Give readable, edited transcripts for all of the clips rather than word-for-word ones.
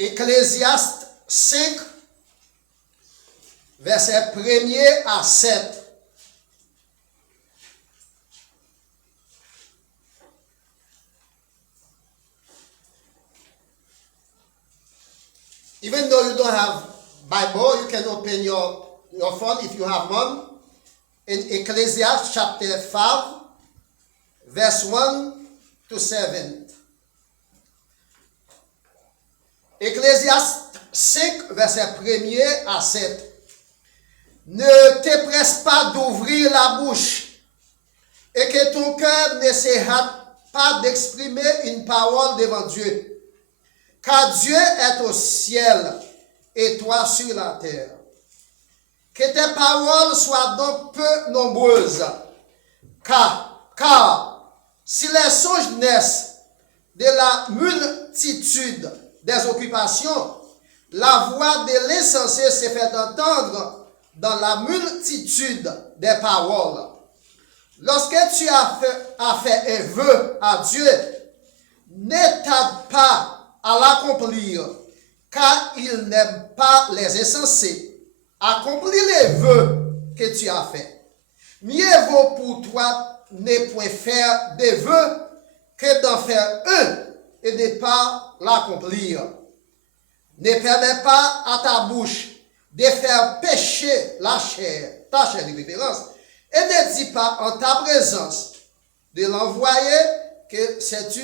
Ecclésiaste 5, verset 1er à 7. Even though you don't have Bible, you can open your phone if you have one. In Ecclesiastes chapter 5, verse 1 to 7. Ecclésiaste 5, verset 1er à 7. Ne te presse pas d'ouvrir la bouche et que ton cœur ne se hâte pas d'exprimer une parole devant Dieu. Car Dieu est au ciel et toi sur la terre. Que tes paroles soient donc peu nombreuses. Car si les songes naissent de la multitude des occupations, la voix de l'insensé se fait entendre dans la multitude des paroles. Lorsque tu as fait un vœu à Dieu, ne tarde pas à l'accomplir, car il n'aime pas les insensés. Accomplis les vœux que tu as faits. Mieux vaut pour toi ne point faire des vœux que d'en faire un et de ne pas l'accomplir. Ne permets pas à ta bouche de faire pécher ta chair de préférence, et ne dis pas en ta présence de l'envoyer que c'est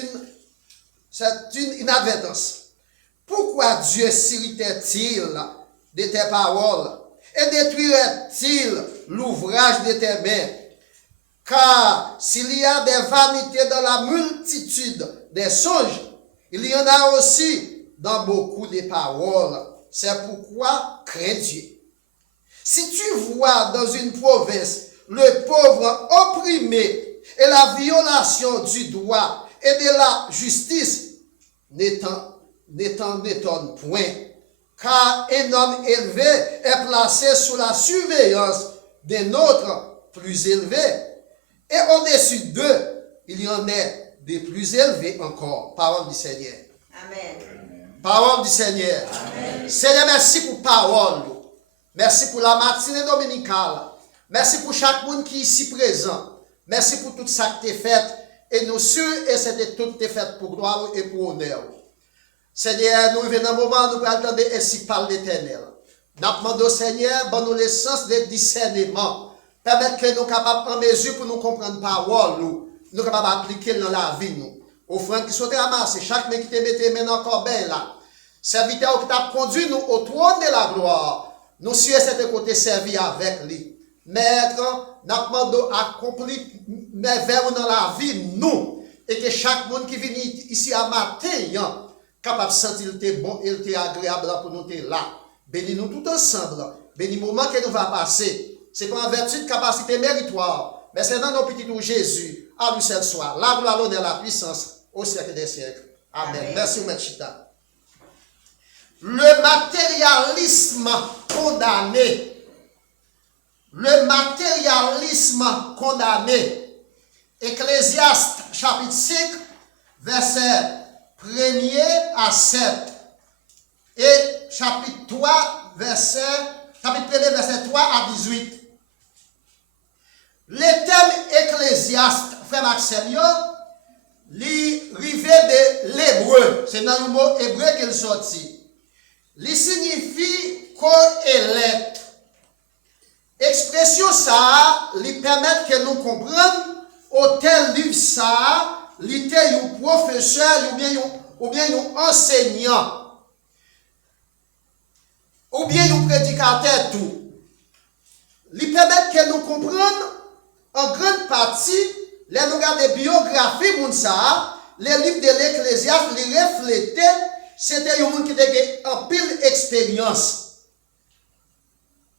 une inadvertance. Pourquoi Dieu s'irritait-il de tes paroles et détruirait-il l'ouvrage de tes mains? Car s'il y a des vanités dans la multitude des songes, il y en a aussi dans beaucoup de paroles. C'est pourquoi crains Dieu. Si tu vois dans une province le pauvre opprimé et la violation du droit et de la justice, ne t'en étonne point, car un homme élevé est placé sous la surveillance d'un autre plus élevé, et au-dessus d'eux, il y en a des plus élevés encore. Parole du Seigneur. Amen. Parole du Seigneur. Amen. Seigneur, merci pour parole. Merci pour la matinée dominicale. Merci pour chaque monde qui est ici présent. Merci pour tout ça que tu as fait. Et nous sûrs, et c'était tout est fait pour gloire et pour honneur. Seigneur, nous venons un moment, nous allons entendre ainsi par l'Éternel. Nous demandons au Seigneur, donne-nous le sens de discernement. Permettre que nous soyons capables en mesure pour nous comprendre parole, nous capables d'appliquer dans la vie. Nous. Offrande qui sont ramassées, chaque main qui te mette maintenant encore bien là. Serviteur qui t'a conduit nous au trône de la gloire. Nous sommes cet côté servi avec lui. Maître, nous demandons accomplir mes vers dans la vie, nous. Et que chaque monde qui vient ici à matin, capable de sentir qu'il est bon et qu'il est agréable pour nous là. Bénis-nous tout ensemble. Bénis le moment que nous va passer. C'est pas en vertu de capacité méritoire, mais c'est dans nos petits nous Jésus, à lui seul soit. La gloire, l'honneur, la puissance, au siècle des siècles. Amen. Amen. Merci, M. Chita. Le matérialisme condamné. Le matérialisme condamné. Ecclésiaste, chapitre 5, verset 1er à 7. Et chapitre 3, verset 3 à 18. Le thème ecclésiaste, frère Maxime, l'arrivée de l'hébreu, c'est dans le mot hébreu qu'il sortit. Il signifie co-élect. Expression ça, lui permet que nous comprenions au tel livre ça, il était un professeur ou bien un enseignant, ou bien un prédicateur tout. Il permet que nous comprenions en grande partie, les nous regardons biographies, les livres de l'Ecclésiaste, les reflétaient, c'était un monde qui avait en pile expérience.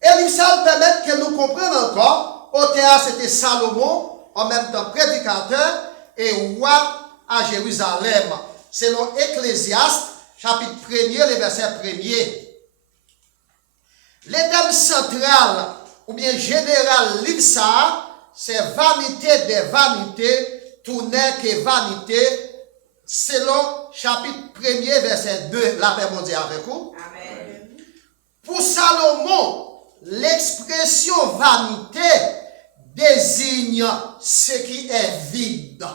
Et ça permet que nous comprenions encore, au théâtre c'était Salomon, en même temps prédicateur et roi à Jérusalem. Selon Ecclésiaste, chapitre 1er, le verset 1er. Le thème central, ou bien général, livre ça, c'est vanité des vanités, tout n'est que vanité, selon chapitre 1er, verset 2, la paix mondiale avec vous. Amen. Pour Salomon, l'expression vanité désigne ce qui est vide.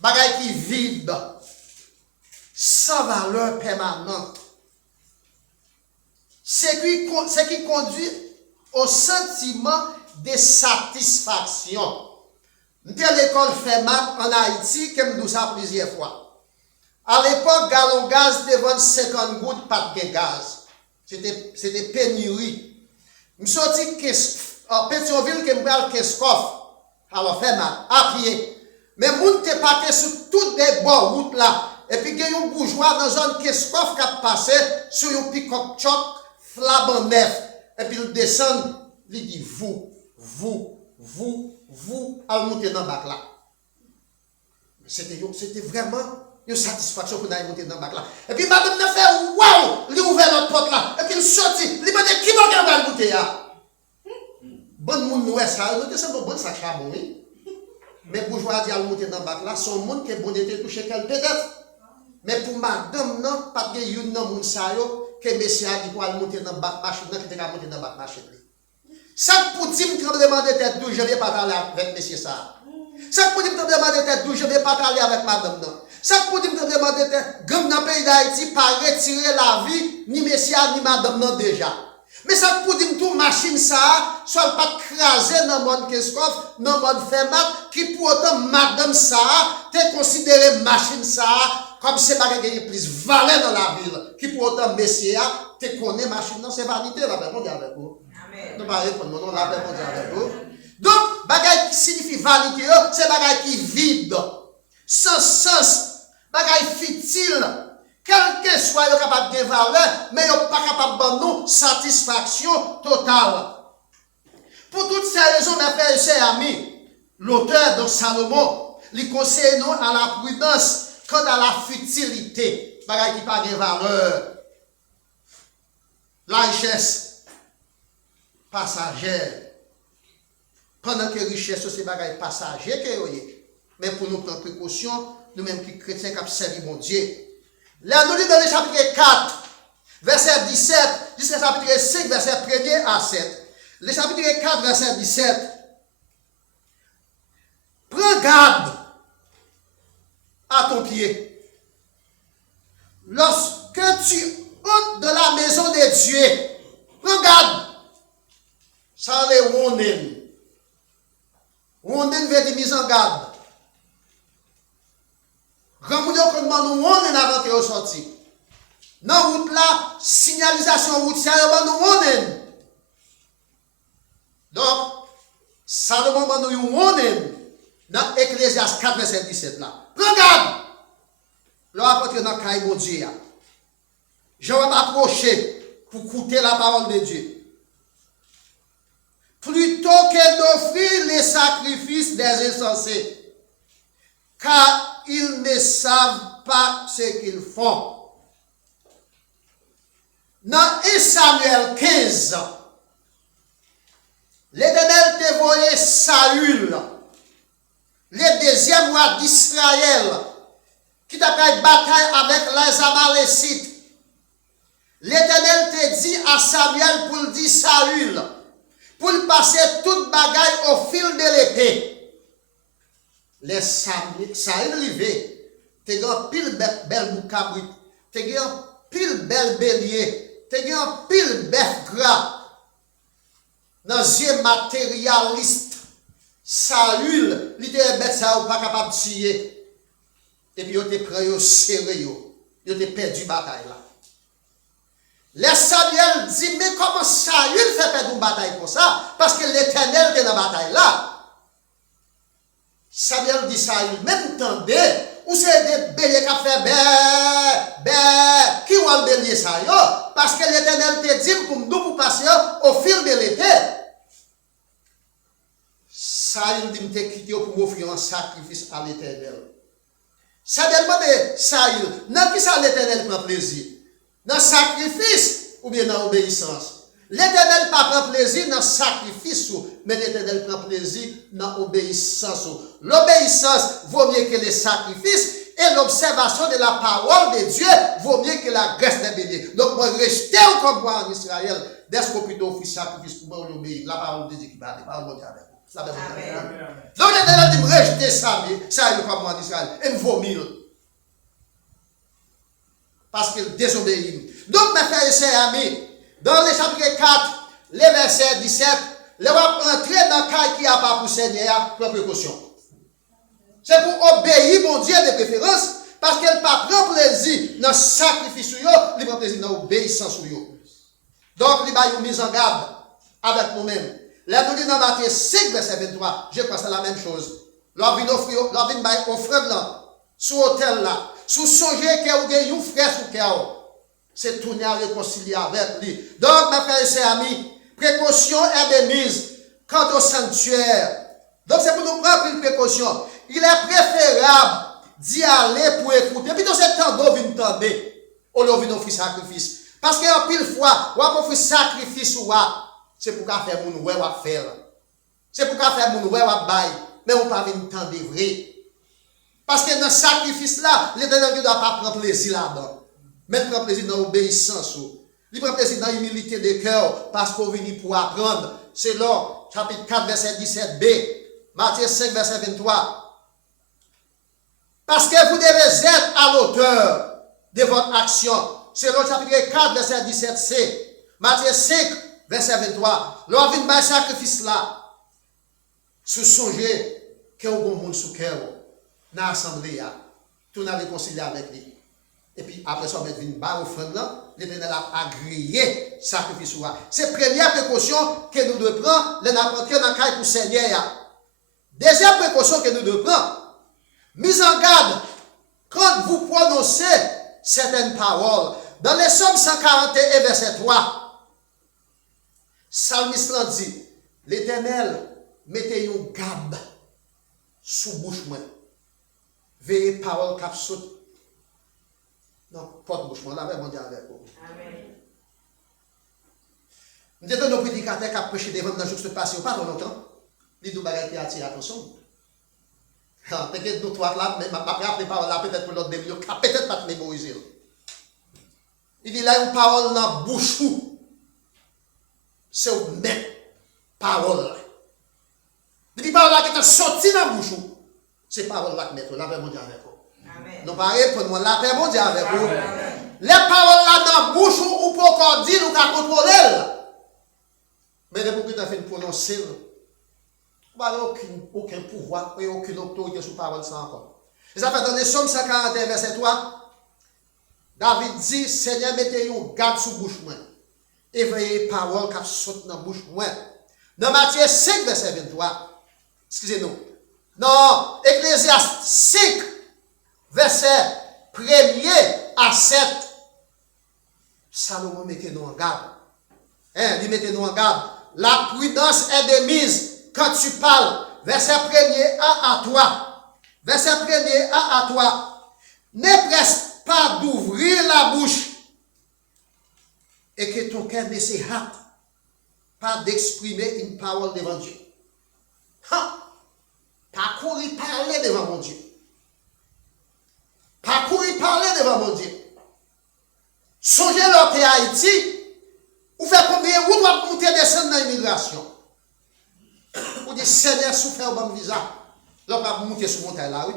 Bagay qui vide, sans valeur permanente. Ce qui conduit au sentiment de satisfaction. Nous avons l'école FEMAT en Haïti, comme nous avons plusieurs fois. À l'époque, galon gaz devant 50 gouttes, pas de gaz. C'était pénurie. Je suis sorti en Pétionville, que je suis Keskov, alors FEMAT, à pied. Mais moun te paqué sur toutes les bords routes là. Et puis, il y a un bourgeois dans la zone Keskov qui a passé sur un pick-up choc, flabant neuf. Et puis, il descend, il dit vous, à monter dans le bac là. C'était vraiment une satisfaction pour nous monter dans le bac là. Et puis, madame a fait waouh, il a ouvert notre porte là. Et puis, il sorti, il m'a dit qui va le monter là? Bon moun nous ça, nous descendons bon sac charbon, oui. Mais bourgeois dit à monter dans le bac là, son monde qui est bon de toucher qu'elle peut-être. Mais pour madame, non, pas de yon non moun sa yo, que monsieur a dit pour monter dans le bac machine, qui était monter dans le bac machine. Ça pour dire que tremblement de tête d'où je vais pas parler avec monsieur ça. Ça pour dire que tremblement de tête d'où je vais pas parler avec madame non. Ça pour dire que tremblement de tête, comme dans le pays d'Haïti, pas retirer la vie, ni monsieur ni madame non déjà. Mais ça pour dire que tout machine ça, soit pas crasé dans le monde Keskov, dans le monde FEMAT, qui pour autant madame ça, te considéré machine ça, comme c'est pas gagner plus valeur dans la ville, qui pour autant monsieur te connaît machine non, c'est vanité la paix mondiale avec vous. Nous ne parlons pas de mon la paix mondiale avec vous. Donc, bagay qui signifie vanité, c'est bagay qui vide, sans sens, bagay futile. Quel que soit capable de valeur, mais il n'est pas capable de nous satisfaction totale. Pour toutes ces raisons, mes frères et sœurs amis, l'auteur de Salomon, lui conseille nous à la prudence quant à la futilité, bagay qui n'a pas de valeur. La richesse passagère. Pendant que la richesse, c'est bagay passager que mais pour nous prendre précaution, nous-mêmes qui chrétiens qui servent mon Dieu. Là, nous lisons dans le chapitre 4, verset 17, jusqu'au chapitre 5, verset 1er à 7. Le chapitre 4, verset 17. Prends garde à ton pied. Lorsque tu entres dans la maison de Dieu, prends garde. Ça les wonden. Wonden veut dire mise en garde. Ramounio qu'on demande wonden avant que vous sortiez. Dans la route là, signalisation routière, nous wonden. Donc, Salomon m'a dit wonden dans Ecclésiaste 4, verset 17 là. Prends garde. Là, après dans le mon Dieu. Je vais m'approcher pour écouter la parole de Dieu. Plutôt que d'offrir les sacrifices des insensés, car ils ne savent pas ce qu'ils font. Dans 1 Samuel 15, l'Éternel te voyait Saül, le deuxième roi d'Israël, qui t'a fait bataille avec les Amalécites. L'Éternel te dit à Samuel pour dire Saül, pour passer toute bagaille au fil de l'épée. Les Saül rivé, te gan pile bel boukabrit, te gan pile bel bélier, te gan pile bœuf gras. Dans yeux matérialiste, Saül, il te bête ça ou pas capable de tuer. Et puis il te prend yo serré yo, il te perdu bataille là. Les Samuel dit, mais comment Saül fait perdre une bataille comme ça? Parce que l'Éternel est dans la bataille là. Samuel dit Saül, même tendez, ou c'est des béliers qui fait qui ont bélier ça yo? Parce que l'Éternel te dit pour nous pour passer au fil de l'été. Saül dit, me quitter pour m'offrir un sacrifice à l'Éternel. Samuel dit, Saül, dans qui ça l'Éternel prend plaisir? Dans le sacrifice ou bien dans l'obéissance. L'Éternel pas prend plaisir dans le sacrifice, mais l'Éternel prend plaisir dans l'obéissance. L'obéissance vaut mieux que les sacrifices, et l'observation de la parole de Dieu vaut mieux que la graisse des béliers. Donc, moi, restez comme moi en Israël, dès qu'on peut offrir sacrifice pour moi, obéir. La parole de Dieu qui parle, la parole de Dieu avec vous. Donc, l'Éternel dit, rejetez ça, ça est comme moi en Israël, et me vomir. Parce qu'il désobéit. Donc, mes frères et sœurs amis, dans le chapitre 4, les versets 17, les va entrer dans le cas qui a pas pour Seigneur, pour précaution. C'est pour obéir mon Dieu de préférence, parce qu'elle ne prend pas plaisir dans le sacrifice, il prend plaisir dans l'obéissance. Donc, il va une mise en garde avec nous-mêmes. Là, nous disons dans Matthieu 5, verset 23, je crois que c'est la même chose. L'on vient offrir là, sous l'hôtel là, sous songer que vous avez un frère sous cœur. C'est tourner à réconcilier avec lui. Donc, mes frères et sœurs amis, précaution est de mise quant au sanctuaire. Donc, c'est pour nous prendre une précaution. Il est préférable d'y aller pour écouter. Puis, dans ce temps, on vient tendre, on vient offrir sacrifice. Parce qu'en pile fois, on va offrir sacrifice ou c'est pour qu'on fasse mon ouais ou faire. C'est pour qu'on fasse mon ouais ou bail. Mais on ne peut pas venir tendre vrai. Parce que dans le sacrifice là, l'Éternel ne doit pas prendre plaisir là-dedans. Mais il prend plaisir dans l'obéissance. Il prend plaisir dans l'humilité de cœur parce qu'on vient pour apprendre. C'est là, chapitre 4, verset 17b. Matthieu 5, verset 23. Parce que vous devez être à l'auteur de votre action. C'est le chapitre 4, verset 17c. Matthieu 5, verset 23. L'on vient de sacrifice là. Se songer que vous avez un monde sous cœur. Dans l'assemblée, tout n'a réconcilié avec lui. Et puis après ça, on met une barre offrande là, l'Éternel a agréé sacrifice. C'est la première précaution que nous devons prendre, les n'apprendre dans le cas pour Seigneur. Deuxième précaution que nous devons prendre, mise en garde, quand vous prononcez certaines paroles, dans les Psaumes 141, verset 3, Psalmiste dit, l'Éternel mettez une garde sous bouche moi. Veillez parole cap saute. Non, porte bouche moi, là, mon Dieu avec vous. Amen. Nous avons nos prédicateurs qui ont prêché devant dans juste passé, pas longtemps. Les deux bagages qui attirent l'attention. Peut-être nous trois là, mais je vais appeler parole là, peut-être pour l'autre demi, peut-être pas mémoriser. Il dit là, une parole dans la bouche. C'est une mettre parole. Il dit parole là qui est sortie dans la bouche. C'est parole là qui met la paix mondiale avec vous. Nous parlons pour nous la paix mondiale avec vous. Les paroles là dans la bouche ou pour encore dire ou qu'à contrôler. Mais depuis que tu as fait prononcer, vous n'avez aucun pouvoir et aucune autorité sur parole ça encore. Et ça fait dans les Psaumes 141, verset 3, David dit, Seigneur, mettez une garde sous bouche moi. Et veillez parole qui saute dans la bouche moi. Dans Matthieu 5, verset 23, excusez-nous. Non, Ecclésiaste 5, verset 1er à 7. Salomon mettez-nous en garde. Il mettez-nous en garde. La prudence est de mise quand tu parles. Verset 1er à toi. Verset 1er à toi. Ne presse pas d'ouvrir la bouche et que ton cœur ne se hâte pas d'exprimer une parole devant Dieu. Pas courir parler devant mon Dieu. Pas courir parler devant mon Dieu. Songez leur que Haïti, ou fait combien vous doit monter descendre dans l'immigration. Ou dit Seigneur, souffre au bon visa. Là, on va monter sur montagne là, oui.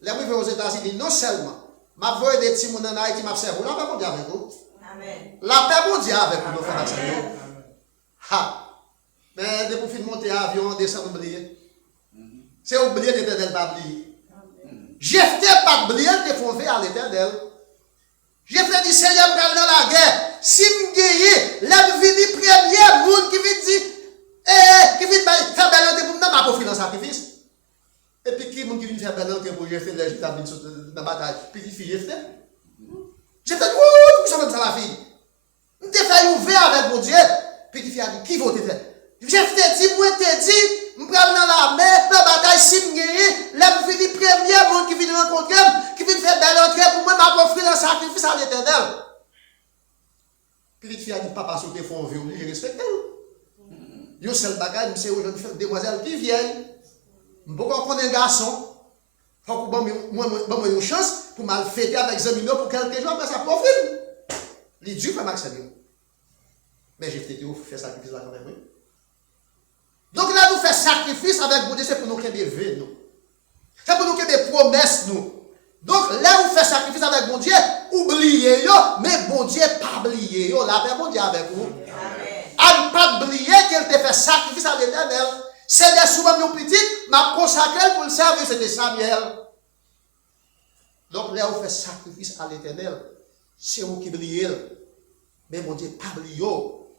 Les arrivés aux États-Unis, non seulement, ma voix des petits gens en Haïti m'observe, la paix mondiale avec vous. Amen. La paix mondiale avec vous, nos frères et sœurs. Mais depuis qu'il monte l'avion, descend oublié. C'est oublié l'Éternel pas oublié. Jephthé pas oublié de font à l'Éternel. Jephthé dit Seigneur, dans la guerre, si je gagne, là je viens premier monde qui vient dire, qui vient faire belle entrée pour nous, ma profil dans sacrifice. Et puis qui monde qui vient faire belle entrée pour Jephthé, là je t'ai dans la bataille. Puis qui fille Jephthé. Jephthé dit, ouh, tout ça comme ça la fille. On te fait ouvert avec mon Dieu. Puis qui a dit, qui va te faire? Jephthé dit, moi te dit, je prends dans la mer, dans la bataille, si je gagne, là je finis premier monde qui vient rencontrer, qui vient faire belle entrée pour moi, m'a offrir un sacrifice à l'Éternel. Puis il a dit, papa, si tu fais un vieux, je respecte. Il y a un seul bagage, c'est aujourd'hui une demoiselle qui vieille. Je ne peux pas connaître un garçon. faut que moi une chance pour mal fêter avec amis pour quelques jours après ça profite. Les Dieu fait Maxime. Mais j'ai fait sacrifice là quand même. Oui. Donc là nous fait sacrifice avec bon Dieu c'est pour nous qu'il y nous. C'est pour nous qu'il y ait des promesses nous. Donc là où fait sacrifice avec bon Dieu, oubliez yo, mais bon Dieu pas oublié yo, la paix bon Dieu avec vous. À ne pas oublier qu'elle te fait sacrifice à l'Éternel. C'est des souvent nos petits, m'a consacré pour le servir, c'était Samuel. Donc là où fait sacrifice à l'Éternel, c'est vous qui brillez. Mais bon Dieu pas oublié yo.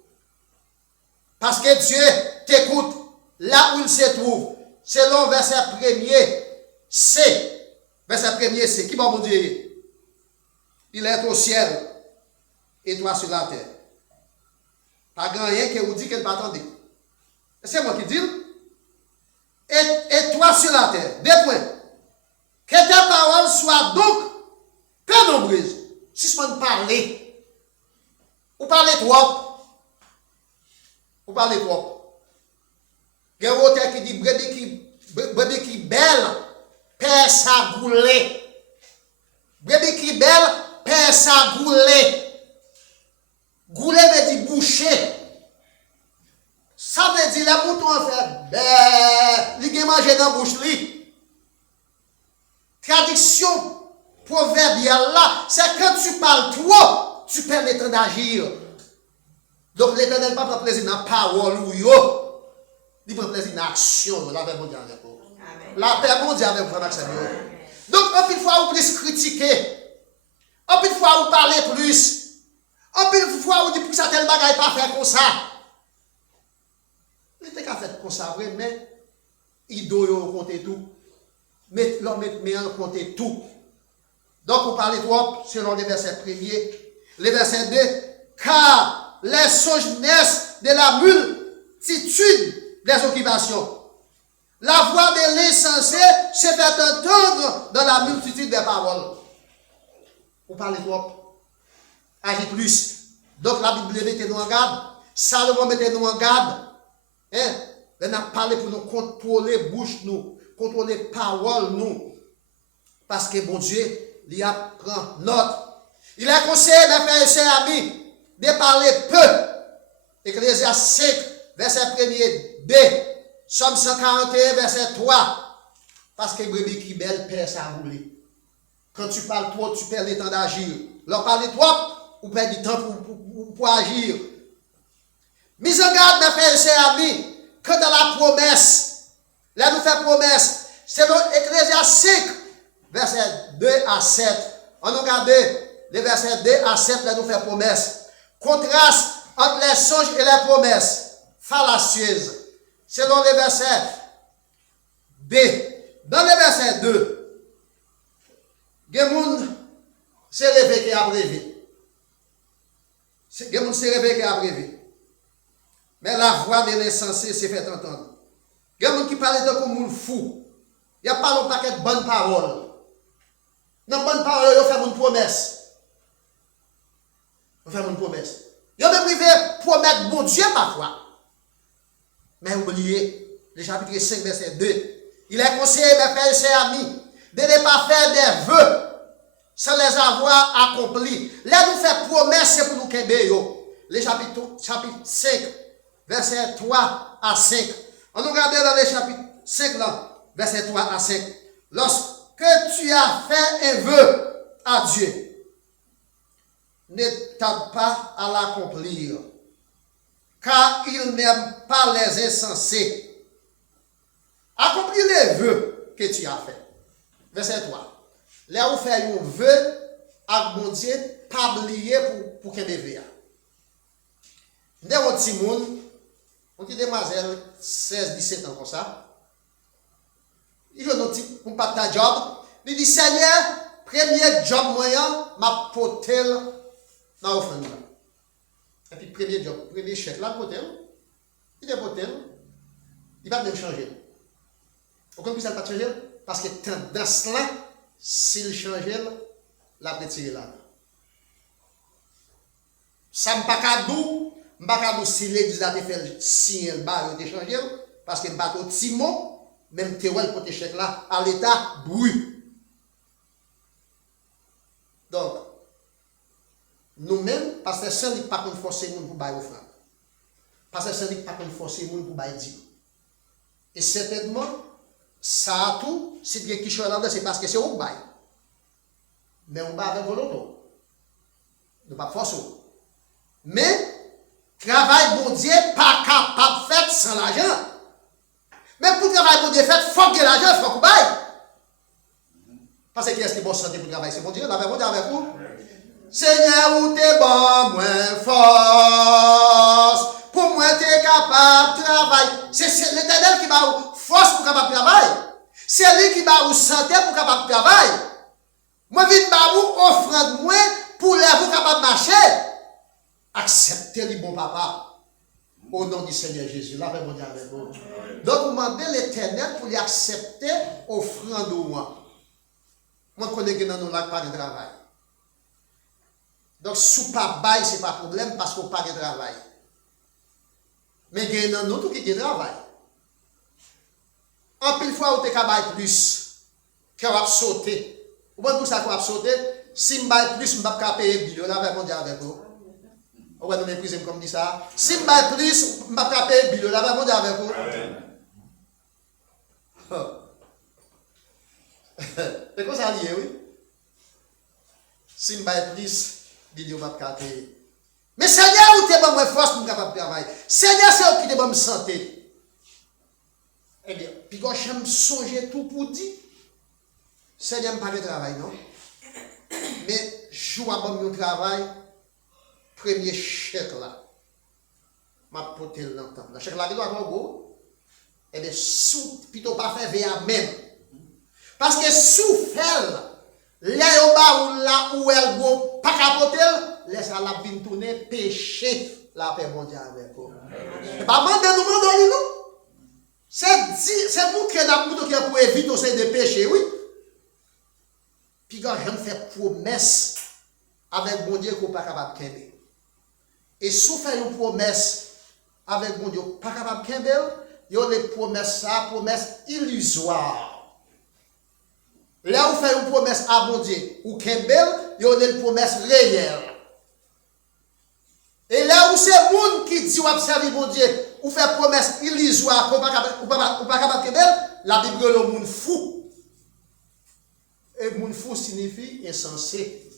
Parce que Dieu t'écoute là où il se trouve. Selon verset 1er, c'est. Verset 1er, c'est qui va mon Dieu? Il est au ciel et toi sur la terre. Pas grand rien qui vous dit qu'elle va attendre. C'est moi qui dis. Et toi sur la terre. Deux points. Que ta parole soit donc peu nombreuse. Si je peux parler. Ou parler trop. Ou parler trop. Il y a un auteur qui dit brebis qui belle. Père sa goulé. Bébé qui belle, père sa goulé. Goulé veut dire boucher. Ça veut dire les moutons fait li gen manger dans bouche li. Traduction proverbiale là, c'est quand tu parles trop, tu perds le temps d'agir. Donc l'Éternel pas prend plaisir dans la parole ou yo. Il prend plaisir dans l'action, la paix mondiale avec vous. La paix mondiale avec vous, Maxime. Donc, un peu de fois, vous plus critiquer. Un peu de fois, vous parlez plus. Un peu de fois, vous dites que ça tel bagaille pas faire comme ça. Il était qu'à faire comme ça, vrai, mais il doit compter tout. Mais l'homme met en compter tout. Donc, vous parlez trop selon les versets 1er, les versets 2. Car les songes naissent de la multitude des occupations. La voix de l'insensé se fait entendre dans la multitude des paroles. Vous parlez trop. Agis plus. Donc la Bible mettez nous en garde. Salomon mettez nous en garde. Hein? On a parlé pour nous contrôler bouche nous, contrôler parole nous. Parce que bon Dieu, il apprend note. Il a conseillé mes frères et sœurs amis de parler peu. Ecclésiaste 5, verset 1er, B. Somme 141, verset 3. Parce que brebis qui belle perd sa roulée. Quand tu parles trop, tu perds le temps d'agir. Leur parler trop, ou perd du temps pour agir. Mise en garde, mes frères et sœurs amis, quant à la promesse, là nous fait promesse, c'est dans Ecclésiaste 5, verset 2 à 7. On a regardé les versets 2 à 7, là nous fait promesse. Contraste entre les songes et les promesses fallacieuses. Selon les versets B. Dans le verset 2, Gemoun s'est réveillé qui a rêvé. Gemoun s'est réveillé qui a rêvé. Mais la voix de l'insensé s'est fait entendre. Gemoun qui parle de comme un fou. Il n'y a pas un paquet de bonnes paroles. Dans bonnes paroles, il fait une promesse. Il fait une promesse. Il a même privé promettre bon Dieu parfois. Mais oubliez, le chapitre 5, verset 2. Il est conseillé, mes frères et sœurs amis, de ne pas faire des vœux sans les avoir accomplis. Là, nous faisons promesse, c'est pour nous qu'aimer. Le chapitre 5, verset 3 à 5. On nous regarde dans le chapitre 5, là, verset 3 à 5. Lorsque tu as fait un vœu à Dieu, ne tarde pas à l'accomplir. Car il n'aime pas les insensés. Accomplis les vœux que tu as fait. Verset 3. Là où fait un vœu à mon Dieu, pas oublier pour qu'il me vea. Nous avons un petit monde, une petite demoiselle, 16-17 ans comme ça. Il joue un petit, un pas de job. Il dit, Seigneur, premier job moyen, ma potel dans l'offrande. Et puis, premier job, premier chèque, là, potel. Il est potel. Il va même changer. Pourquoi ça ne va pas changer? Parce que dans cela, s'il change, la peut tirer là. Ça ne pas cadeau, je ne pas cadeau si l'église a fait signer le bar et changer, parce que bateau Timon, même Théouel pour tes chèques là, à l'état bruit. Donc, nous-mêmes, parce que c'est pas qu'on force les gens pour bailler offrande. Parce que c'est pas qu'on force les gens pour bailler dire. Et certainement, ça a tout, si quelqu'un qui choisit c'est parce que c'est au bail. Mais on va avec volonté. Nous ne pas forcer. Mais, travail bon Dieu, pas capable de faire sans l'argent. Même pour travail bon Dieu fait, il faut que l'argent, il faut qu'on baille. Parce que qui est-ce qui est bon santé pour travailler? C'est bon Dieu, la bon Dieu avec vous. Seigneur, où t'es bon, moins force. Pour moi, t'es capable de travailler. C'est l'Éternel qui m'a force pour capable de travailler. C'est lui qui m'a santé pour capable de travailler. Moi, vite, vous offrande moi pour les vous capable de marcher. Acceptez le bon papa. Au nom du Seigneur Jésus. Là, bon Dieu avec vous. Donc, vous demandez l'Éternel pour lui accepter offrande au moi. Moi, je connais que dans nos lacs, pas de travail. Donc, sous pas bail, ce n'est pas problème parce qu'on n'a pas de travail. Mais il y a dans nous tout qui travail. En pile fois, on te bail plus, qu'on va sauter. Vous voyez pour ça qu'on va sauter? Si je bail plus, je ne vais pas payer le bilan. Là, mon Dieu avec vous. Vous voyez, nous méprisons comme dit ça. Si je bail plus, je ne vais pas payer le bilan. Là, mon Dieu avec vous. C'est comme ça lié, oui. Si je bail plus, il va pas payer. Mais Seigneur, où t'es bon force pour capable de travailler? Seigneur, c'est où qui t'es bonne santé? Eh bien, puis quand j'aime songer tout pour dire, Seigneur, je pas de travail, non? Mais je vois bon travail, premier chèque là, ma pote l'entend. Le chèque là, il doit avoir gros. Eh bien, sous, plutôt pas faire veiller même. Parce que sous fait, là ou là où elle go pas capoter, laisse la vin tourner péché la paix mondiale avec vous. Pas demander nous. C'est vous qui avez pour éviter aussi de péché, oui. Puis quand je fais promesse avec mon Dieu qu'on n'est pas capable de kembe. Et si vous faites une promesse avec mon Dieu pas capable de kembe, il y a des promesses, promesse illusoire. Là où vous faites une promesse à mon Dieu ou kembe, il y a des promesses réelles. Et là où c'est le monde qui dit ou observe mon Dieu, ou fait promesse illusoire, ou pas capable de kembe, la Bible est le monde fou. Et moun fou signifie insensé.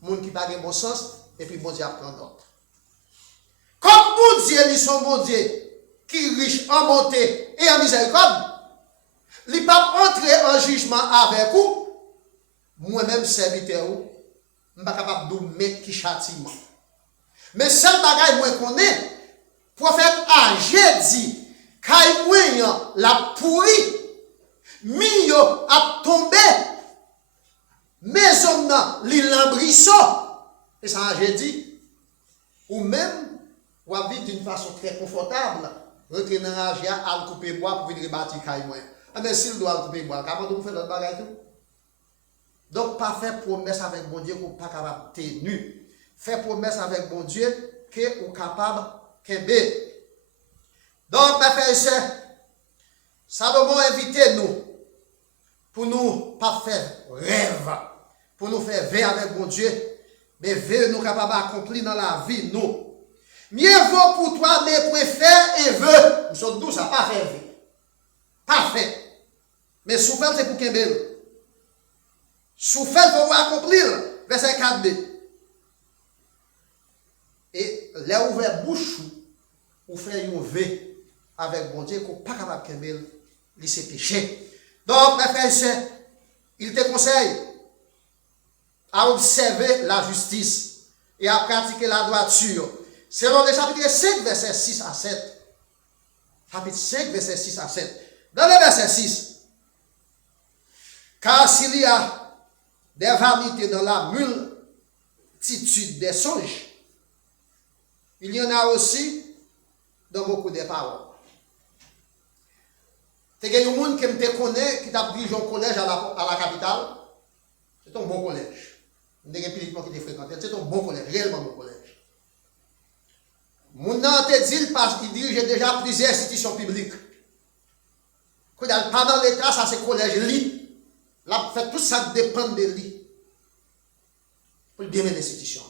Moun qui n'a pas de bon sens, et puis bon Dieu apprend d'autres. Comme mon Dieu, ils sont bon Dieu, qui est riche en bonté et en miséricorde, il ne peut pas entrer en jugement avec vous. Moi-même, serviteur, je ne suis pas capable de mettre qui châtiment. Mais seul bagage moi connais, prophète Agé dit, quand moi la pourri, mi a tombé. Mais hommes là, li lambrisson. Et ça j'ai dit, ou même, ou vivre d'une façon très confortable, rentrer dans la rage, à couper bois pour venir rebâtir caille moins. Ah mais s'il doit couper bois, comment vous faites notre bagage tout? Donc pas faire promesse avec mon Dieu qu'on pas capable de tenir. Faire promesse avec mon Dieu que vous capable de kembe. Donc mes frères et sœurs, Salomon invite nous pour nous pas faire rêve. Pour nous faire veiller avec mon Dieu, mais veiller nous capables d'accomplir dans la vie, nous. Mieux vaut pour toi, mais préfère et veut. Nous sommes tous à pas faire vie. Pas fait. Mais souffrir, c'est pour Kembel. Souffrir, pour accomplir. Verset 4b. Et là, ouvert bouche, ou faire un veille avec mon Dieu, qu'on n'est pas capable de Kembel, il s'est péché. Donc, mes frères et sœurs, il te conseille à observer la justice et à pratiquer la droiture. Selon le chapitre 5, verset 6 à 7. Chapitre 5, verset 6 à 7. Dans le verset 6, car s'il y a des vanités dans la multitude des songes, il y en a aussi dans beaucoup de paroles. Il y a des gens qui me connaissent, qui t'a dirigé au collège à la capitale. C'est un bon collège. Il y a des gens qui te fréquentent. C'est un bon collège, réellement bon collège. Mon nom te dit qu'il dirige déjà plusieurs institutions publiques. Quand il n'est pas dans l'État, ça c'est collège lui. Là, fait tout ça dépend de lui. pour bien mettre l'institution.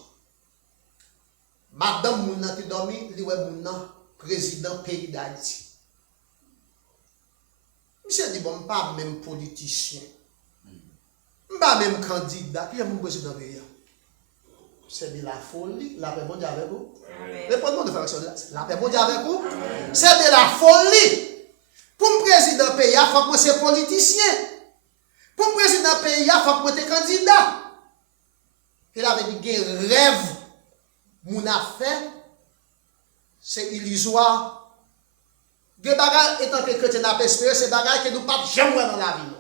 Madame Mouna qui dormi, lui Mouna, président pays d'Haïti. Monsieur dit, bon, pas même politicien, pas même candidat, qui est mon président pays. C'est de la folie, la paix mondiale avec vous. Répondez-moi de faire la paix mondiale avec vous. C'est de la folie. Pour me président pays, il faut que je sois politicien. Pour me président pays, il faut que je sois candidat. Il avait dit que rêve, mon affaire, c'est illusoire. Des bagages, étant que chrétien n'a pas espéré, c'est des bagages que nous ne pouvons jamais voir dans la vie.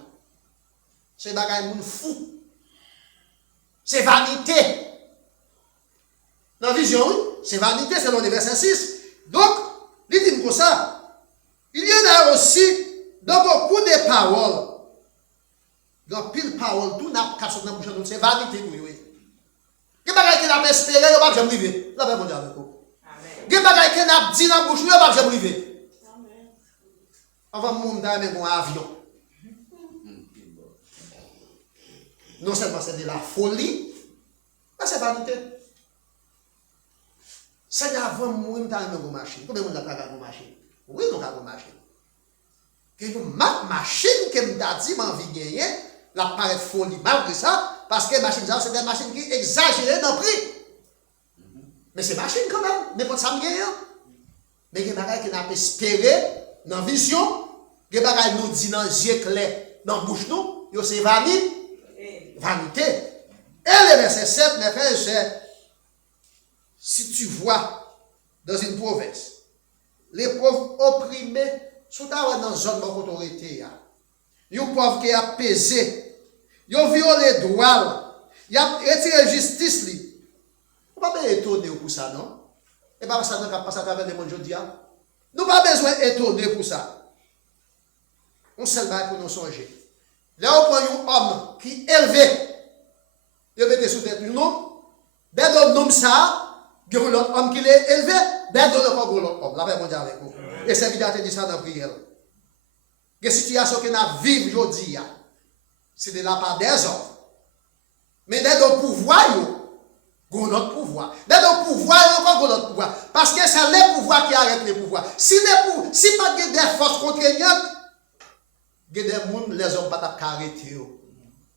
C'est des bagages qui fou. C'est vanité. Dans la vision, oui, c'est vanité selon le verset 6. Donc, il dit comme ça. Il y en a aussi dans beaucoup de paroles. Dans pile parole, tout n'a pas dans la bouche, c'est vanité pour lui. Il y a des bagages qui n'a pas espéré, il n'y a pas de privé. La paix mondiale avec vous. Il y a des bagages qui n'a pas dit dans la bouche, il n'y a pas de privé. Avant de monter avec un avion. Non seulement c'est de la folie, mais c'est vanité. C'est avant de mourir dans une machine. Combien de monde a une machine? Oui, nous avons une machine. Que une machine que nous avons dit, m'envie de gagner, la paraît folie malgré ça, parce que les machines, c'est des machines qui exagèrent dans le prix. Mais c'est machine quand même, n'importe ça me gagne. Mais il y a des bagages qui n'ont espéré, dans la vision, il y a des bagages qui nous disent dans les yeux clairs, dans la bouche, nous, c'est vanité. Vanité. Et le verset 7, mes frères et sœurs, si tu vois dans une province, les pauvres opprimés, sous dans une zone de autorité, les pauvres qui ont pesé, ils ont violé les droits, ils ont retiré la justice. Nous ne pouvons pas étonner pour ça, non? Et pas ça qui passe à travers le monde aujourd'hui. Nous n'avons pas besoin d'étonner pour ça. On seul bail pour nous songer. Là, on prend un homme qui est élevé, il met sous tête un homme, dès qu'on nomme ça, il y a un autre homme qui est élevé, dès qu'on nomme l'autre homme. La paix mondiale avec vous. Et c'est évident de dire ça dans la prière. Les situations que nous vivons aujourd'hui, c'est de la part des hommes. Mais dès le pouvoir, il y a notre pouvoir. Dès le pouvoir, il y a encore notre pouvoir. Parce que c'est les pouvoirs qui arrêtent les pouvoirs. Si pas des forces contraignantes, il y a des gens, les hommes ne peuvent pas arrêter.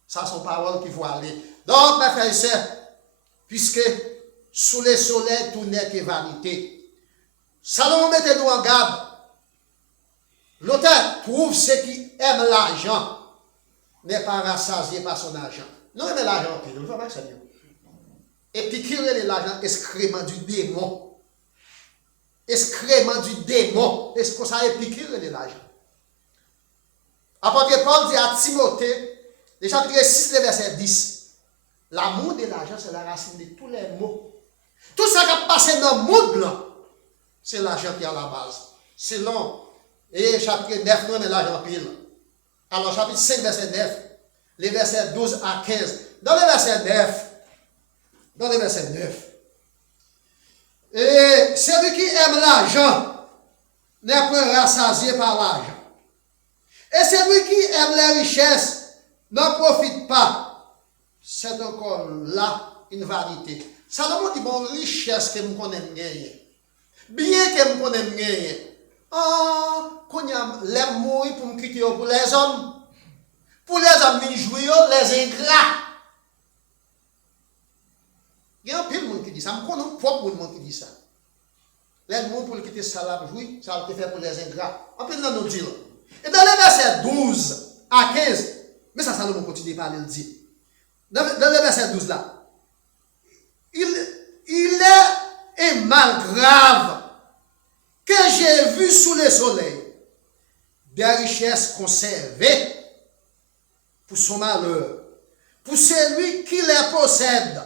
Ça sont paroles qui vont aller. Donc, mes frères et sœurs, puisque sous le soleil, tout n'est que vanité. Salomon, mettez-nous en garde. L'auteur trouve ceux qui aiment l'argent n'est pas rassasié par son argent. Nous aimons l'argent, nous ne faisons pas ça. Et puis, qui est l'argent? Excrément du démon. Excrément du démon. Est-ce que ça est piqué de l'argent? Apôtre Paul dit à Timothée, le chapitre 6, le verset 10, l'amour de l'argent, c'est la racine de tous les maux. Tout ça qui a passé dans le monde, c'est l'argent qui est à la base. Selon, et chapitre 9, nous, mais l'argent pile. Alors, chapitre 5, verset 9, les versets 12 à 15. Dans le verset 9, et celui qui aime l'argent n'est pas rassasié par l'argent. Et celui qui aime les richesses n'en profite pas. C'est encore là une vanité. Salomon dit, bon, richesse que nous connaissons gagner. Bien que nous connaissons gagner. Ah, qu'on y a les mourir pour me quitter pour les hommes. Pour les hommes, ils jouent les ingrats. Il y a un peu de monde qui dit ça. Je connais un propre monde qui dit ça. Les gens pour quitter ça là, jouer, ça a été fait pour les ingrats. En plus, dans nos dire. Et dans les versets 12 à 15, mais ça, Salomon continue par le dire. Dans le verset 12 là, il est un mal grave que j'ai vu sous le soleil, des richesses conservées pour son malheur, pour celui qui les possède.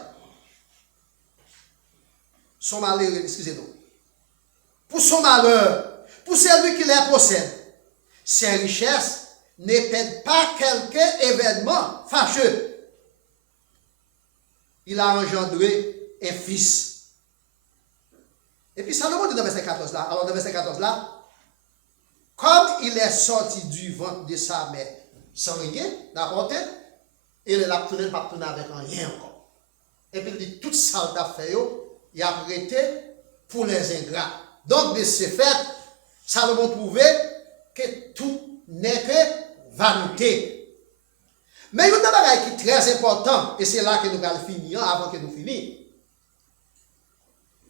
Son malheur, excusez-nous. Pour son malheur, pour celui qui les possède. Ces richesses n'étaient pas quelque événement fâcheux. Il a engendré un fils. Et puis Salomon dit dans le verset 14 là, alors dans le verset 14 là, comme il est sorti du ventre de sa mère sans rien, n'apporter, il est là pour ne pas tourner avec rien encore. Et puis il dit tout ça t'a fait, il a prêté pour les ingrats. Donc de ce fait, Salomon trouvait que tout n'est que vanité. Mais il y a un chose qui est très important, et c'est là que nous allons finir, avant que nous finissions.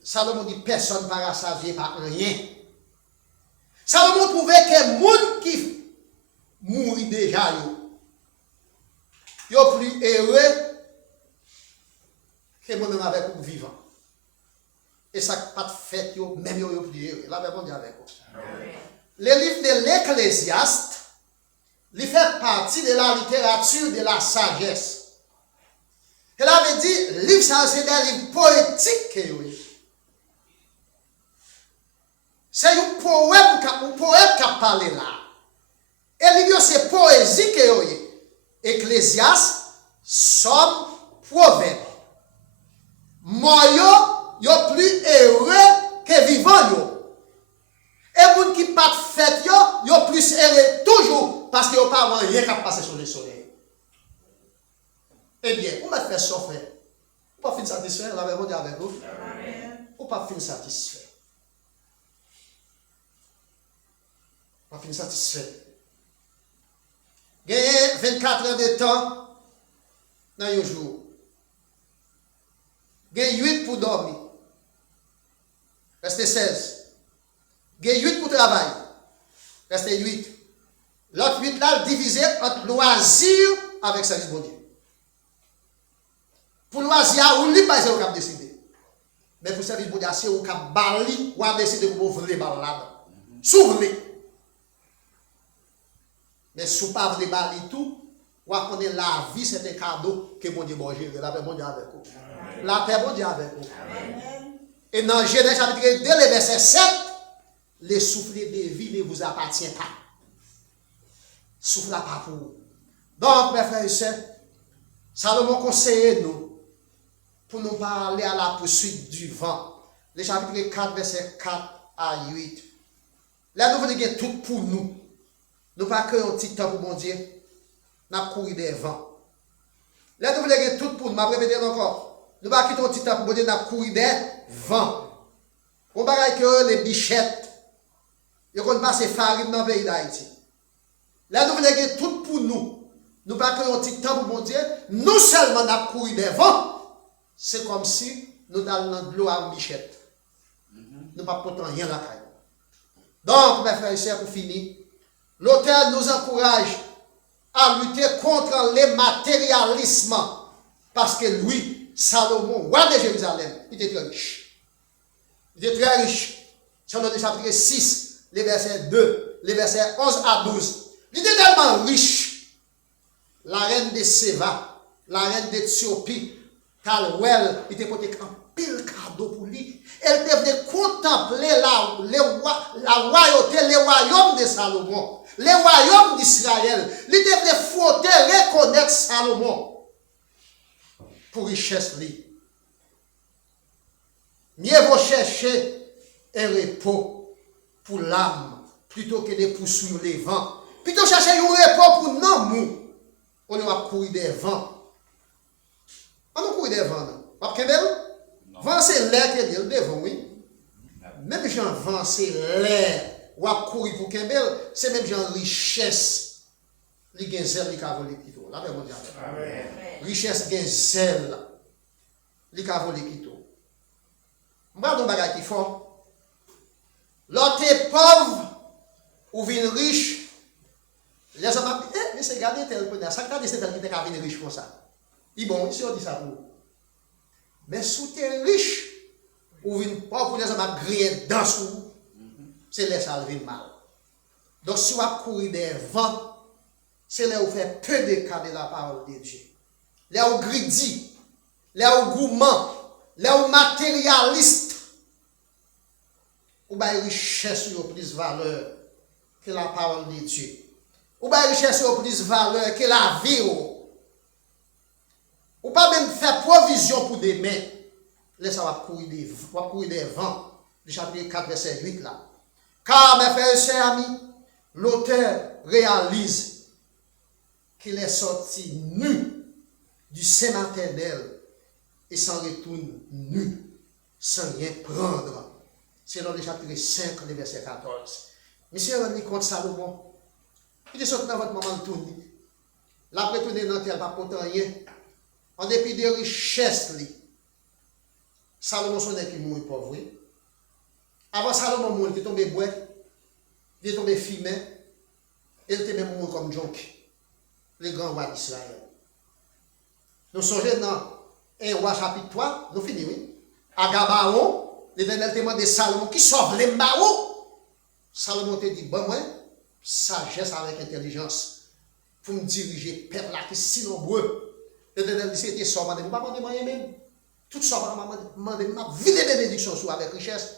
Salomon dit personne ne va rassasier par rien. Salomon trouvait que les gens qui mourent déjà, ils sont plus heureux que moi-même avec vous vivant. Et ça n'a pas de fait, même ils sont plus heureux. Là, on dit avec vous. Le livre de l'Ecclésiaste, il fait partie de la littérature de la sagesse. Elle avait dit, le livre, c'est des livres poétiques. C'est un poème qui a parlé là. Et livre, c'est poésie que vous avez. Ecclésiaste, Somme, Proverbe. Moi, yo plus heureux que vivant. Et les gens qui ne sont pas fait, yo plus heureux toujours parce qu'ils n'ont pas rien qu'à passer sur le soleil. Eh bien, on va faire ça faire. On va finir satisfait, la même avec vous. On va finir satisfait. On va finir satisfait. Gagner 24 heures de temps dans un jour. Gagner 8 pour dormir. Restez 16. Gagner 8 pour travailler. Restez 8. L'autre 8 là, divisé entre loisir avec service bon Dieu. Pour loisir, on ne peut pas décider. Mais pour service bon Dieu, c'est au cap bali, ou à décider pour ouvrir les balles là. S'ouvrir. Mais si vous ne pouvez pas tout, vous connaissez la vie, c'est un cadeau que bon Dieu va gérer. La paix bon Dieu avec vous. La paix bon Dieu avec vous. Et dans Genèse chapitre 2, le verset 7, le souffle de vie ne vous appartient pas. Souffle pas pour vous. Donc, mes frères et sœurs, Salomon conseille nous pour nous parler à la poursuite du vent. Le chapitre 4, verset 4 à 8. Là, nous voulons tout pour nous. Nous ne pas que un petit temps pour mon Dieu. Nous avons couru des vents. Là, nous voulons tout pour nous. Je vais répéter encore. Nous ne pas quitter un petit temps pour mon Dieu. Nous avons couru des vents. On va que les bichettes. Ils ne passent farine dans le pays d'Haïti. Là, nous voulons tout pour nous. Nous ne pas que un petit temps pour mon Dieu. Nous seulement nous avons couru des vents. C'est comme si nous allions dans de l'eau à une bichette. Nous ne pas pourtant rien à la caille. Donc, mes frères et sœurs, pour finir, l'auteur nous encourage à lutter contre le matérialisme. Parce que lui, Salomon, roi de Jérusalem, il était très riche. Il était très riche. Sur le chapitre 6, les versets 2, les versets 11 à 12. Il était tellement riche. La reine de Séva, la reine d'Éthiopie, Kalwell, il était porté un pile cadeau pour lui. Elle devait contempler la royauté, le royaume de Salomon, le royaume d'Israël. Il devait frotter, reconnaître Salomon pour richesse. Mieux vaut chercher un repos pour l'âme plutôt que de poursuivre les vents. Plutôt chercher un repos pour l'amour. On va courir des vents. On va courir des vents. Vous comprenez? Vent c'est l'air qui est devant, oui. Même genre vent c'est l'air. Ou à courir pour Kembel, c'est même genre richesse. Li gen zèl li ka volé kito. La paix bon Dieu. Richesse gen zèl. Li ka volé kito. M'ba don bagay ki fort. L'autre est pauvre ou vin riche. Les gens m'ont dit, mais c'est gardé tel que ça t'a dit c'est tel qui t'a vin riche comme ça. Il bon, ici on dit ça pour vous. Mais si tu es riche, ou une pauvre, les gens grillé dans sous, c'est là ça vient mal. Donc si vous courir des vents, c'est là où vous faites peu de cas de la parole de Dieu. Là où greedy, là où gourmand, là où matérialiste, ou bien richesse ou plus valeur que la parole de Dieu. Ou bien richesse ou plus valeur que la vie. Ou pas même faire provision pour demain. Laissez moi courir des vents. Le chapitre 4, verset 8 là. Car, mes frères et sœurs amis, l'auteur réalise qu'il est sorti nu du sein maternel et s'en retourne nu, sans rien prendre. C'est dans le chapitre 5, le verset 14. Monsieur rendu compte Salomon, il est sorti dans votre moment de tourner. La retourner dans terre, pas pour rien. En dépit des richesses, Salomon sonne qui mourit pauvre. Avant Salomon mourir, il est tombé bois, il est tombé fumé, il était même mort comme Jonk, le grand roi d'Israël. Nous songeons dans 1 roi chapitre 3, nous finissons, oui. À Gabaon, l'Éternel demande de Salomon qui sauve les Mao. Salomon te dit, bon, moi, sagesse avec intelligence pour me diriger, peuple là qui est si nombreux. L'Éternel dit, c'était ça, je ne vais pas demander moi même. Tout ça, je vais demander, vide bénédiction sur avec richesse.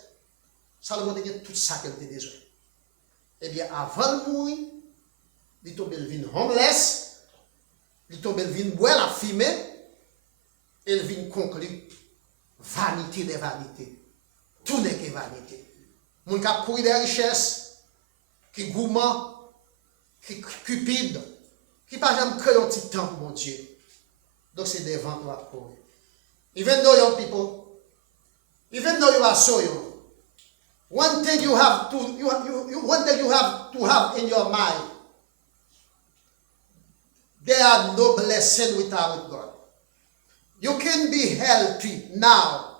Salomon te dit tout ça qu'elle te besoin. Eh bien, avant de mourir, il tombe le vin homeless, il tombe le vin boire la fumée, et il vient conclure vanité des vanités. Tout n'est que vanité. Mon qui a pourri des richesses, qui gourmand, qui cupide, qui pas jamais créé un petit temps pour mon Dieu. Donc c'est des vents pour courir. Even though young people, even though you are so young, one thing you have to have in your mind, there are no blessing without God. You can be healthy now,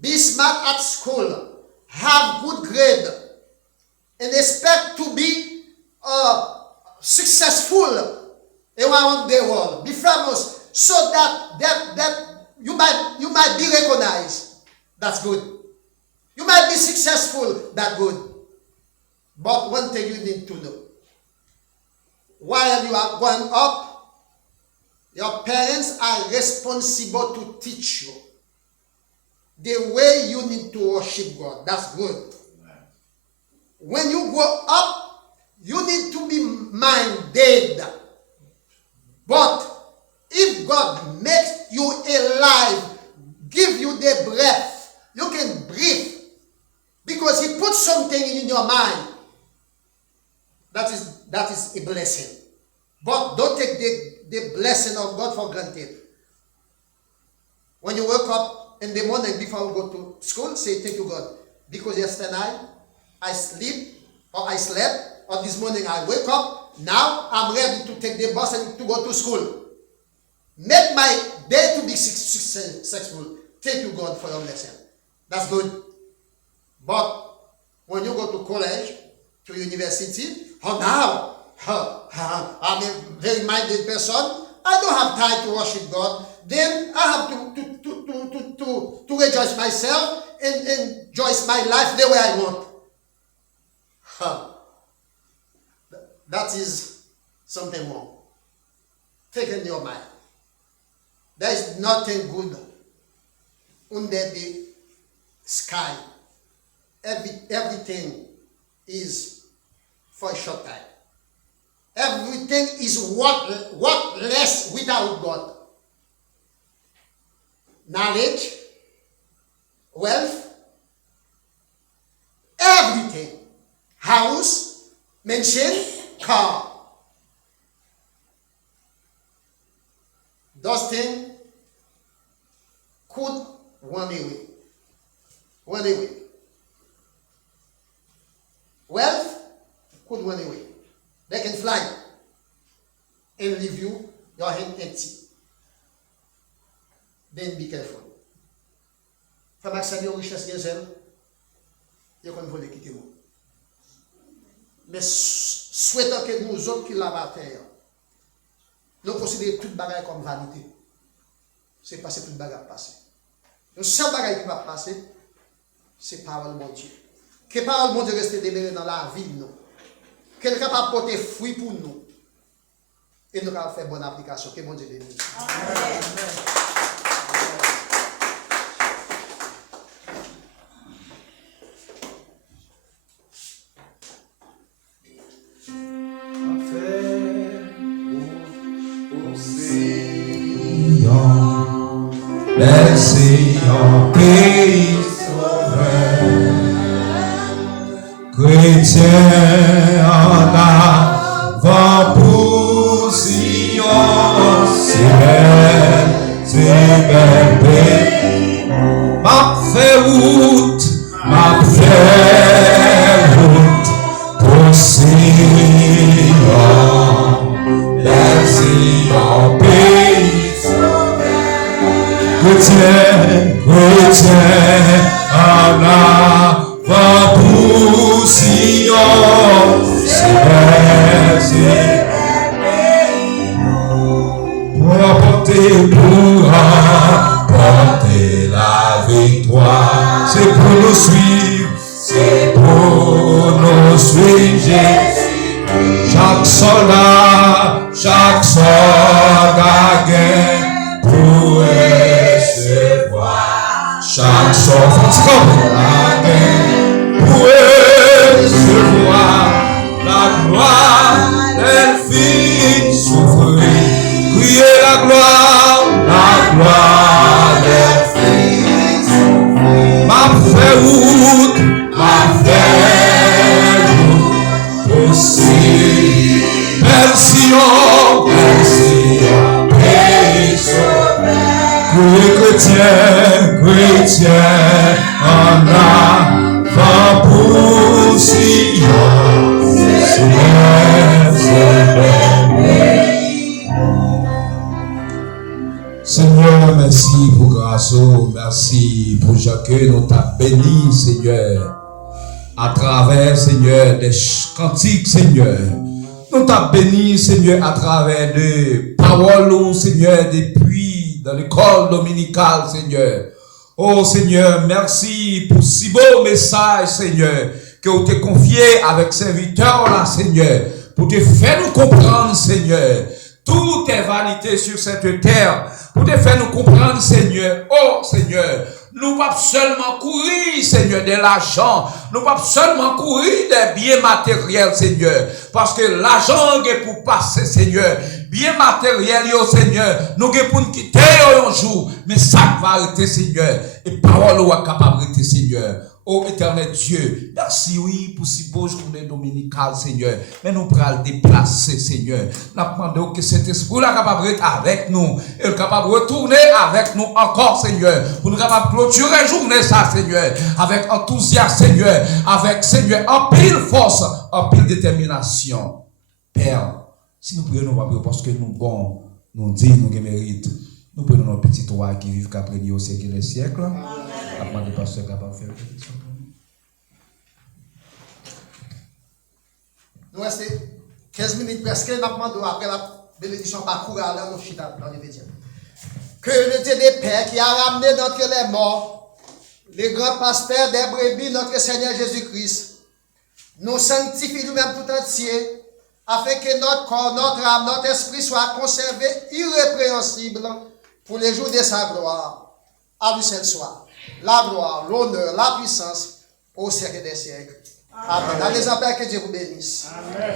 be smart at school, have good grade, and expect to be successful around the world, be famous, so that you might be recognized. That's good. You might be successful. That's good. But one thing you need to know: while you are growing up, your parents are responsible to teach you the way you need to worship God. That's good. When you grow up, you need to be minded. But if God makes you alive, give you the breath, you can breathe. Because He put something in your mind. That is a blessing. But don't take the blessing of God for granted. When you wake up in the morning before you go to school, say thank you God. Because yesterday night I slept, or this morning I wake up, now I'm ready to take the bus and to go to school. Make my day to be successful. Thank you God for your blessing. That's good. But when you go to college, to university, now I'm a very minded person. I don't have time to worship God. Then I have to rejoice myself and enjoy my life the way I want. That is something wrong. Take it in your mind. There is nothing good under the sky. Everything is for a short time. Everything is worthless without God. Knowledge, wealth, everything. House, mansion, car. Those things could run away. Run away. Wealth could run away. They can fly and leave you your hand empty. Then be careful. Femme accéder aux richesses des ailes, il y a qu'on veut les quitter moi. Mais souhaitant que nous autres qui l'avons à terre, nous considérons toute bagaille comme vanité. C'est passer toute bagaille passer. Le seul bagaille qui va passer, c'est parole de Dieu. Que parole de Dieu reste demeurée dans la vie nous. Qu'elle est capable de porter fruit pour nous. Et nous allons faire bonne application. Que mon Dieu bénisse. Amen. Seigneur pays sauveur, chrétien en avant pour Sion, c'est bel pays. M'a fait route pour Sion, bel Sion, pays chrétien, en avant pour Sion, c'est bel Sion. Pour apporter la victoire, c'est pour nous suivre, c'est pour nous suivre Jésus. Chaque soldat gagne pour recevoir. Chaque soldat gagne pour recevoir la gloire des filles souffrir. Crier la gloire des fils. Ma fait route aussi. Belle Sion, pays chrétien, en avant pour Sion, Seigneur, merci pour grâce, merci pour que nous t'a béni, Seigneur, à travers, Seigneur, des cantiques, Seigneur. Nous t'a béni, Seigneur, à travers des paroles, Seigneur, depuis dans l'école dominicale, Seigneur. Oh, Seigneur, merci pour si beau message, Seigneur, que vous t'es confié avec serviteurs, là, Seigneur, pour te faire nous comprendre, Seigneur, tout est vanité sur cette terre, pour te faire nous comprendre, Seigneur. Oh, Seigneur, nous pas seulement courir, Seigneur, de l'argent. Nous pas seulement courir des biens matériels, Seigneur. Parce que l'argent est pour passer, Seigneur. Biens matériels, Seigneur. Nous sommes pour nous quitter un jour. Mais ça va arrêter, Seigneur. Et parole est capable d'arrêter, Seigneur. Oh, éternel Dieu, merci, oui, pour si beau journée dominicale, Seigneur. Mais nous pourrons le déplacer, Seigneur. Nous demandons que cet esprit-là capable d'être avec nous. Et capable de retourner avec nous encore, Seigneur. Pour nous capable de clôturer la journée, ça, Seigneur. Avec enthousiasme, Seigneur. Avec, Seigneur, en pile force, en pile détermination. Père, si nous prions, nous va prier parce que nous, bon, nous disons, nous mérite. Nous prenons notre petit roi qui vit qu'après lui au siècle des siècles. Après, le pasteur capable de faire une pétition. Nous restons 15 minutes presque, nous demandons après la bénédiction parcours à l'heure, nous chita dans les médias. Que le Dieu des pères qui a ramené d'entre les morts, les grands pasteurs des brebis, notre Seigneur Jésus-Christ, nous sanctifie nous-mêmes tout entier, afin que notre corps, notre âme, notre esprit soient conservés irrépréhensibles pour les jours de sa gloire. À lui seul soit la gloire, l'honneur, la puissance au siècle des siècles. Amen. Allez en paix, que Dieu vous bénisse. Amen.